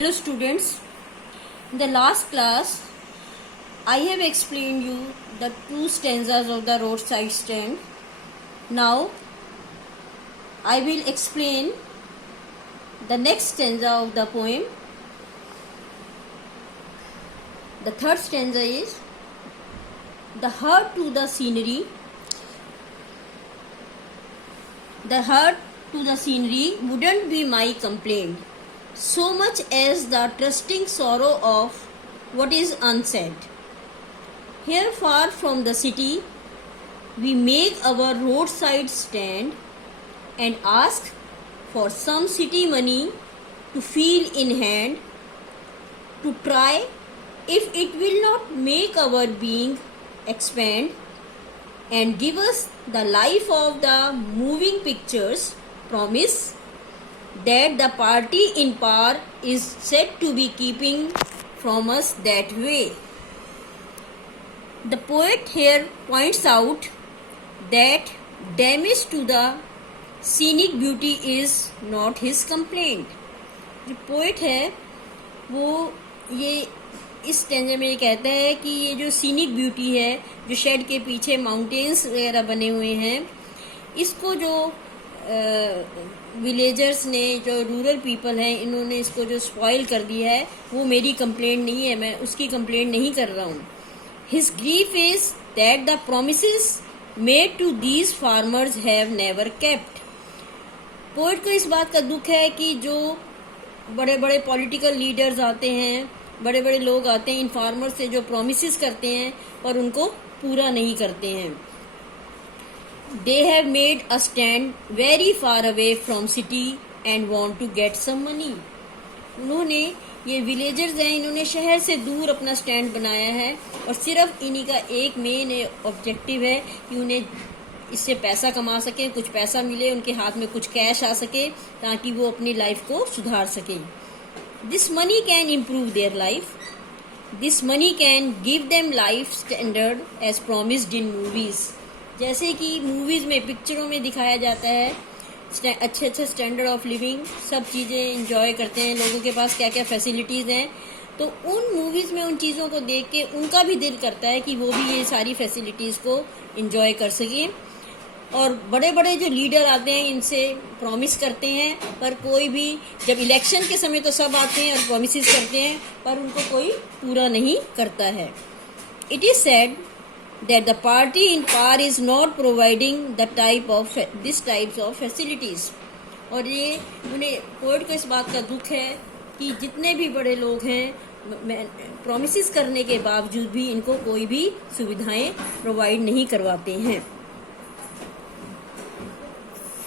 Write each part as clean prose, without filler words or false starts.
Hello students, in the last class I have explained you the two stanzas of the roadside stand. Now I will explain the next stanza of the poem. The third stanza is the heart to the scenery. The heart to the scenery wouldn't be my complaint, so much as the trusting sorrow of what is unsaid. Here far from the city, we make our roadside stand and ask for some city money to feel in hand, to try if it will not make our being expand and give us the life of the moving pictures promise that the party in power is said to be keeping from us that way. The poet here points out that damage to the scenic beauty is not his complaint. जो poet है वो ये इस stanza में ये कहता है कि ये जो सीनिक ब्यूटी है, जो शेड के पीछे माउंटेन्स वगैरह बने हुए हैं, इसको जो विलेजर्स ने, जो रूरल पीपल हैं, इन्होंने इसको जो स्पॉइल कर दिया है, वो मेरी कंप्लेंट नहीं है, मैं उसकी कंप्लेंट नहीं कर रहा हूँ. His grief is that the promises made to these farmers have never kept. Poet को इस बात का दुख है कि जो बड़े बड़े पॉलिटिकल लीडर्स आते हैं, बड़े बड़े लोग आते हैं, इन फार्मर्स से जो प्रोमिसेस करते हैं पर उनको पूरा नहीं करते हैं. They have made a stand very far away from city and want to get some money. उन्होंने, ये विलेजर्स हैं, इन्होंने शहर से दूर अपना स्टैंड बनाया है और सिर्फ इन्हीं का एक मेन ऑब्जेक्टिव है कि उन्हें इससे पैसा कमा सकें, कुछ पैसा मिले, उनके हाथ में कुछ कैश आ सके ताकि वो अपनी लाइफ को सुधार सकें. This money can improve their life. This money can give them life standard as promised in movies. जैसे कि मूवीज़ में, पिक्चरों में दिखाया जाता है, अच्छे अच्छे स्टैंडर्ड ऑफ लिविंग, सब चीज़ें इंजॉय करते हैं, लोगों के पास क्या क्या फैसिलिटीज़ हैं, तो उन मूवीज़ में उन चीज़ों को देख के उनका भी दिल करता है कि वो भी ये सारी फैसिलिटीज़ को इंजॉय कर सकें. और बड़े बड़े जो लीडर आते हैं इनसे प्रॉमिस करते हैं, पर कोई भी, जब इलेक्शन के समय तो सब आते हैं और प्रॉमिसेस करते हैं, पर उनको कोई पूरा नहीं करता है. It is said that the party in power is not providing this types of facilities. और ये उन्हें, पोएट को इस बात का दुख है कि जितने भी बड़े लोग हैं प्रॉमिसेस करने के बावजूद भी इनको कोई भी सुविधाएं प्रोवाइड नहीं करवाते हैं.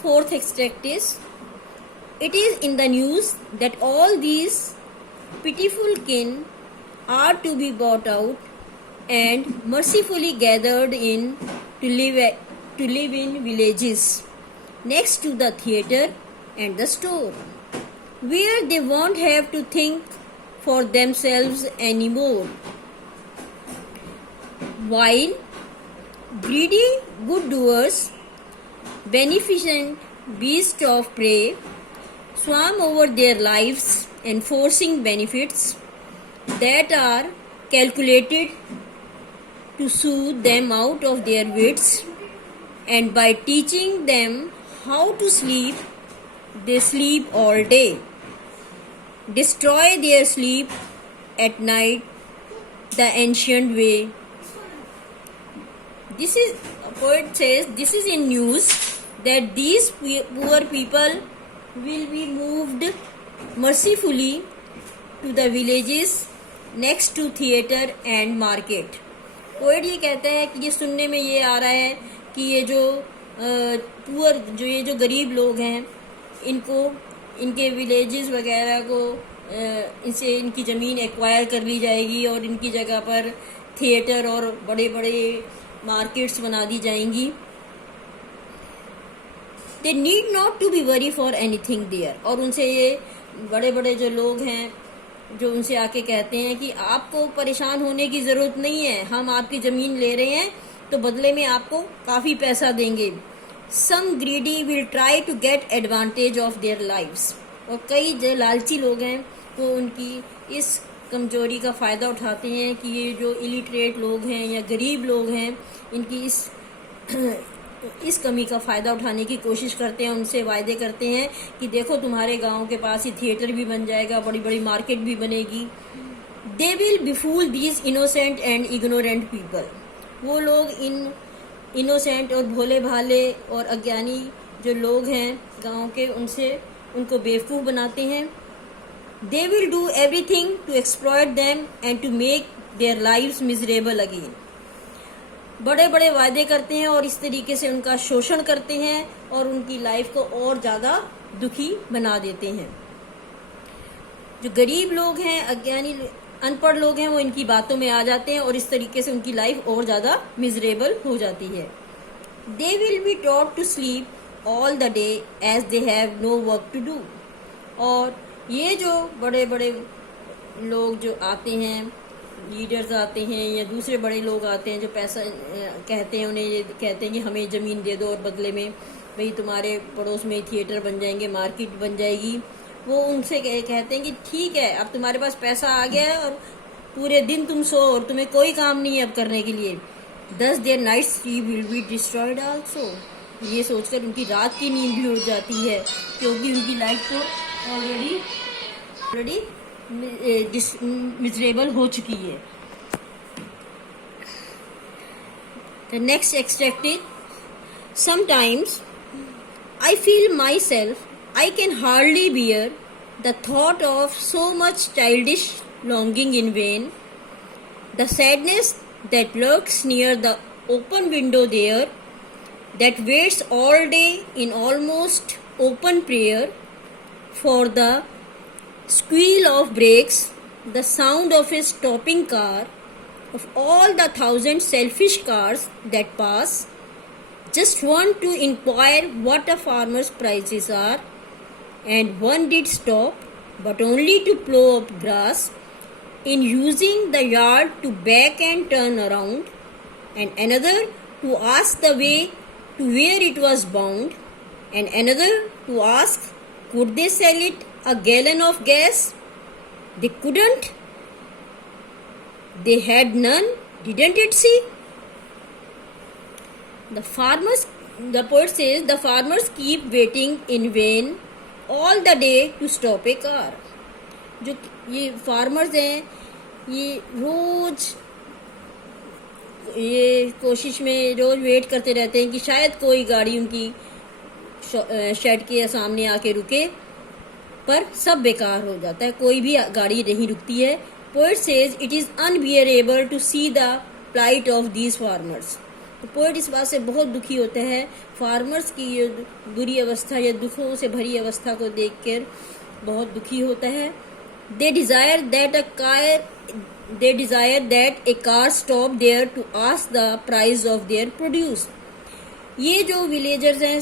Fourth extract is, it is in the news that all these pitiful kin are to be bought out and mercifully gathered in to live in villages next to the theatre and the store, where they won't have to think for themselves anymore, while greedy good doers, beneficent beasts of prey, swarm over their lives, enforcing benefits that are calculated to soothe them out of their wits, and by teaching them how to sleep, they sleep all day, destroy their sleep at night the ancient way. This is, a poet says, this is in news that these poor people will be moved mercifully to the villages next to theatre and market. Poet ये कहता है कि ये सुनने में ये आ रहा है कि ये जो पुअर, जो ये जो गरीब लोग हैं, इनको, इनके विलेजेस वगैरह को, इनसे इनकी ज़मीन एक्वायर कर ली जाएगी और इनकी जगह पर थिएटर और बड़े बड़े मार्केट्स बना दी जाएंगी. They need not to be worry for anything there. और उनसे ये बड़े बड़े जो लोग हैं, जो उनसे आके कहते हैं कि आपको परेशान होने की ज़रूरत नहीं है, हम आपकी ज़मीन ले रहे हैं तो बदले में आपको काफ़ी पैसा देंगे. Some greedy will try to get advantage of their lives. और कई जो लालची लोग हैं वो उनकी इस कमजोरी का फ़ायदा उठाते हैं कि ये जो इलिटरेट लोग हैं या गरीब लोग हैं, इनकी इस कमी का फ़ायदा उठाने की कोशिश करते हैं। उनसे वायदे करते हैं कि देखो तुम्हारे गांव के पास ही थिएटर भी बन जाएगा, बड़ी बड़ी मार्केट भी बनेगी। They will befool these innocent and ignorant people. वो लोग इन इनोसेंट और भोले भाले और अज्ञानी जो लोग हैं गांव के, उनको बेवकूफ़ बनाते हैं। They will do everything to exploit them and to make their lives miserable again. बड़े बड़े वायदे करते हैं और इस तरीके से उनका शोषण करते हैं और उनकी लाइफ को और ज़्यादा दुखी बना देते हैं। जो गरीब लोग हैं, अज्ञानी अनपढ़ लोग हैं, वो इनकी बातों में आ जाते हैं और इस तरीके से उनकी लाइफ और ज़्यादा मिजरेबल हो जाती है। They will be taught to sleep all the day as they have no work to do. और ये जो बड़े बड़े लोग जो आते हैं, लीडर्स आते हैं या दूसरे बड़े लोग आते हैं जो पैसा कहते हैं, उन्हें ये कहते हैं कि हमें ज़मीन दे दो और बदले में भाई तुम्हारे पड़ोस में थिएटर बन जाएंगे, मार्केट बन जाएगी। वो उनसे कहते हैं कि ठीक है, अब तुम्हारे पास पैसा आ गया है और पूरे दिन तुम सो और तुम्हें कोई काम नहीं है अब करने के लिए। Thus their night sleep will be destroyed also। ये सोचकर उनकी रात की नींद भी उड़ जाती है क्योंकि उनकी लाइफ तो ऑलरेडी मिजरेबल हो चुकी है। The next extract is, sometimes I feel myself I can hardly bear the thought of so much childish longing in vain. The sadness that lurks near the open window there, that waits all day in almost open prayer for the squeal of brakes, the sound of a stopping car, of all the thousand selfish cars that pass, just want to inquire what a farmer's prices are. And one did stop, but only to plough up grass, in using the yard to back and turn around, and another to ask the way to where it was bound, and another to ask could they sell it a gallon of gas. They couldn't. They had none, didn't it see? The poet says, the farmers keep waiting in vain all the day to stop a car. जो ये farmers हैं, ये रोज ये कोशिश में रोज wait करते रहते हैं कि शायद कोई गाड़ी उनकी शेड के सामने आके रुके, पर सब बेकार हो जाता है, कोई भी गाड़ी नहीं रुकती है। Poet says it is unbearable to see the plight of these farmers. तो पोएट इस बात से बहुत दुखी होता है, फार्मर्स की ये बुरी अवस्था या दुखों से भरी अवस्था को देखकर बहुत दुखी होता है। They desire that a car stop there to ask the price of their produce. ये जो विलेजर्स हैं,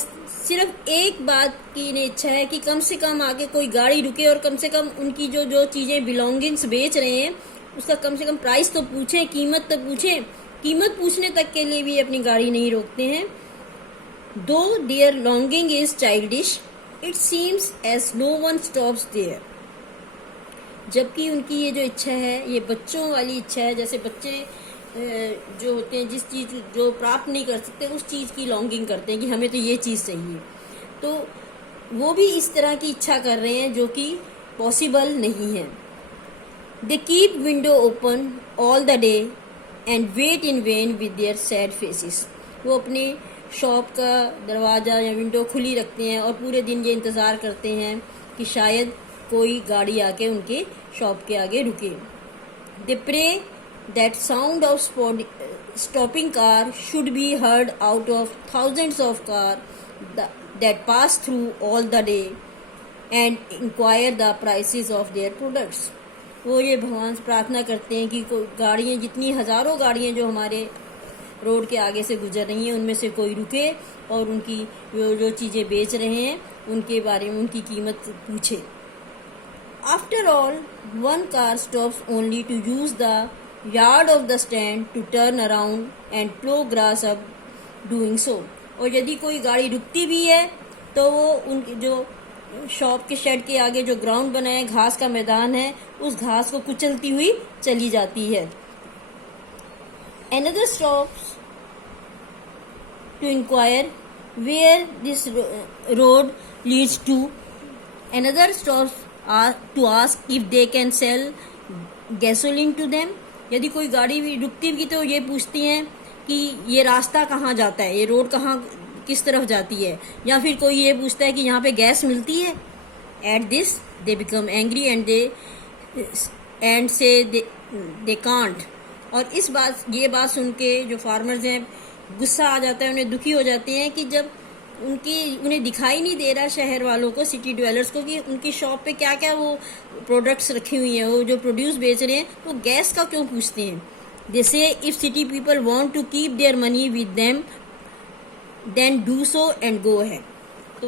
सिर्फ एक बात की इन्हें इच्छा है कि कम से कम आके कोई गाड़ी रुके और कम से कम उनकी जो चीज़ें बिलोंगिंग्स बेच रहे हैं उसका कम से कम प्राइस तो पूछें, कीमत तो पूछें। कीमत पूछने तक के लिए भी अपनी गाड़ी नहीं रोकते हैं। Though their longing is childish, it seems as no one stops there. जबकि उनकी ये जो इच्छा है, ये बच्चों वाली इच्छा है, जैसे बच्चे जो होते हैं जिस चीज़ जो प्राप्त नहीं कर सकते उस चीज़ की लॉन्गिंग करते हैं कि हमें तो ये चीज़ चाहिए, तो वो भी इस तरह की इच्छा कर रहे हैं जो कि पॉसिबल नहीं है। They keep window open all the day and wait in vain with their sad faces. वो अपने शॉप का दरवाज़ा या विंडो खुली रखते हैं और पूरे दिन ये इंतज़ार करते हैं कि शायद कोई गाड़ी आके उनके शॉप के आगे रुके। दे pray that sound of stopping car should be heard out of thousands of cars that pass through all the day and inquire the prices of their products। वो ये भगवान से प्रार्थना करते हैं कि कोई गाड़ियाँ, जितनी हज़ारों गाड़ियाँ जो हमारे रोड के आगे से गुजर रही हैं, उनमें से कोई रुके और उनकी जो चीज़ें बेच रहे हैं उनके बारे में उनकी कीमत पूछे। After all, one car stops only to use the yard of the stand to turn around and plow grass up doing so। और यदि कोई गाड़ी रुकती भी है तो वो उनकी जो शॉप के शेड के आगे जो ग्राउंड बना है, घास का मैदान है, उस घास को कुचलती हुई चली जाती है. Another stops to inquire where this road leads to. Another stops to ask if they can sell gasoline to them. यदि कोई गाड़ी भी रुकती भी तो ये पूछती हैं कि ये रास्ता कहाँ जाता है, ये रोड कहाँ किस तरफ जाती है, या फिर कोई ये पूछता है कि यहाँ पे गैस मिलती है. At this they become angry and say they can't. और ये बात सुन के जो फार्मर्स हैं गुस्सा आ जाता है, उन्हें दुखी हो जाते हैं कि जब उन्हें दिखाई नहीं दे रहा शहर वालों को, सिटी ड्वेलर्स को, कि उनकी शॉप पे क्या क्या वो प्रोडक्ट्स रखी हुई हैं, वो जो प्रोड्यूस बेच रहे हैं, वो गैस का क्यों पूछते हैं. They say if city people want to keep their money with them then do so and go है. तो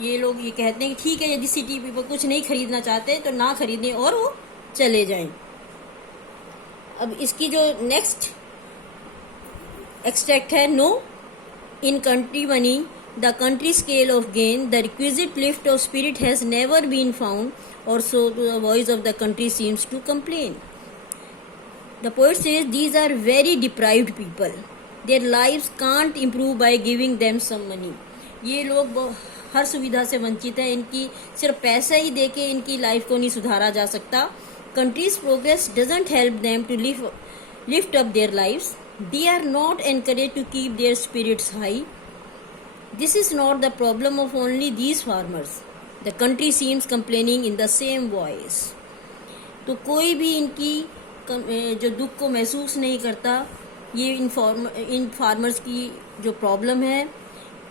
ये लोग ये कहते हैं कि ठीक है, यदि सिटी पीपल कुछ नहीं खरीदना चाहते तो ना खरीदें और वो चले जाएं. अब इसकी जो नेक्स्ट एक्सट्रैक्ट है, no in country money the country scale of gain the requisite lift of spirit has never been found और so the voice of the country seems to complain. The poet says these are very deprived people, their lives can't improve by giving them some money. ये लोग हर सुविधा से वंचित है, इनकी सिर्फ पैसा ही देके इनकी लाइफ को नहीं सुधारा जा सकता. Country's progress doesn't help them to lift up their lives. They are not encouraged to keep their spirits high. This is not the problem of only these farmers. The country seems complaining in the same voice. तो कोई भी इनकी जो दुख को महसूस नहीं करता. ये इन फार्मर्स की जो प्रॉब्लम है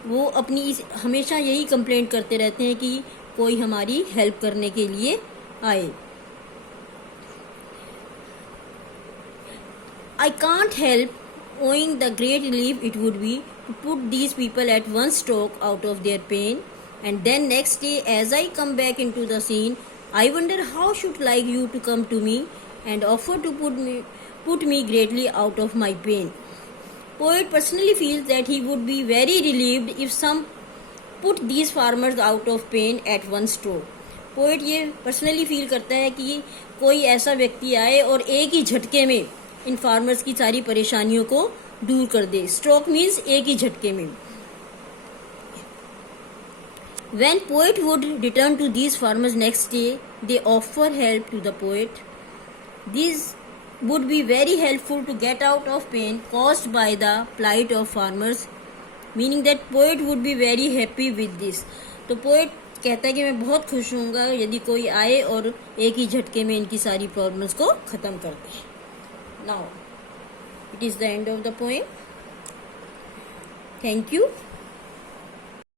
वो अपनी हमेशा यही कंप्लेंट करते रहते हैं कि कोई हमारी हेल्प करने के लिए आए. I can't help owing the great relief it would be to put these people at one stroke out of their pain, and then next day as I come back into the scene, I wonder how should like you to come to me and offer to put me greatly out of my pain. Poet personally feels that he would be very relieved if some put these farmers out of pain at one stroke. Poet ये personally feel करता है कि कोई ऐसा व्यक्ति आए और एक ही झटके में इन फार्मर्स की सारी परेशानियों को दूर कर दे. स्ट्रोक मीन्स एक ही झटके में. When poet would return to these farmers next day, they offer help to the poet. These would be very helpful to get out of pain caused by the plight of farmers, meaning that poet would be very happy with this. तो poet कहता है कि मैं बहुत खुश होऊंगा यदि कोई आए और एक ही झटके में इनकी सारी प्रॉब्लम्स को खत्म कर दे. Now, it is the end of the poem. Thank you.